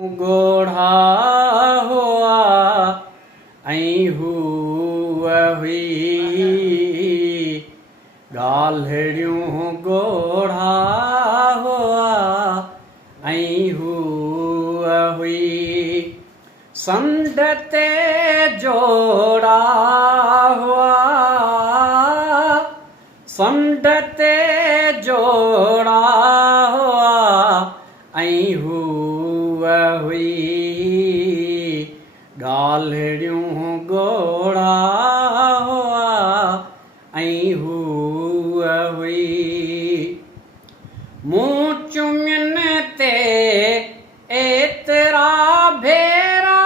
गोढ़ा हुआ ऐं हूअ हुई ॻाल्हिड़ियूं गोढ़ा हुआ ऐं हूअ हुई संड ते जोड़ा हुआ संड ते जोड़ा हुआ ऐं हूअ हुई ॻाल्हिड़ियूं गोढ़ा हुआ ऐं हूअ हुई मूं चुमियुनि ते एतिरा भेरा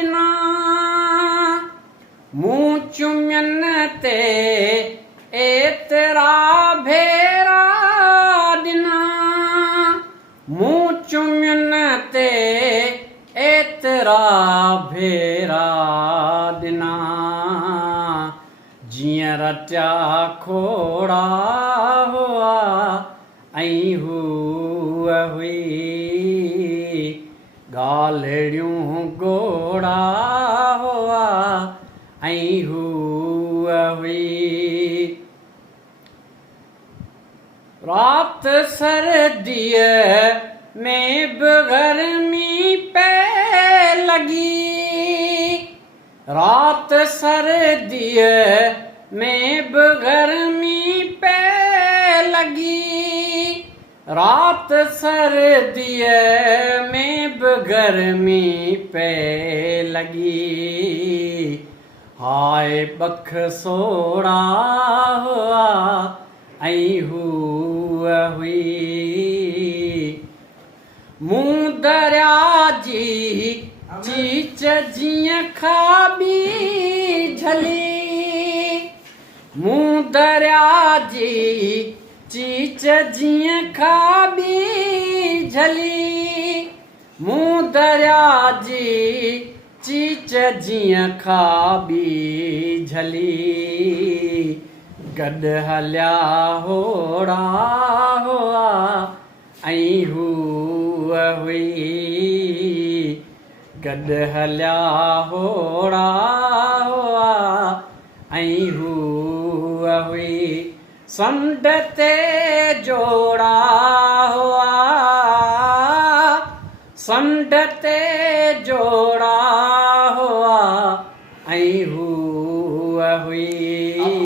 ॾिना मूं चुमियुनि ते एतिरा भेरा ॾिना मूं चुमियुनि ते एतिरा भेरा ॾिना जीअं रटिया खोड़ा हुआ ऐं हूअ हुई ॻाल्हिड़ियूं गोढ़ा हुआ ऐं हूअ हुई रात सर्दीअ में बि गर्मी पे लगी रात सर्दीअ में बि गर्मी पे लगी रात सर्दीअ में बि गर्मी पे लगी हाय बख सोड़ा हुआ ऐं हूअ हुई मूं दरिया जी चीच जीअं खाबी झली मूं दरिया जी चीच जीअं खाबी झली मूं दरिया जी चीच जीअं खाबी झली गॾु हलिया होड़ा हुआ ऐं हूअ हुई गॾु हलिया होड़ा हुआ ऐं हूअ हुई संड ते जोड़ा हुआ संड ते जोड़ा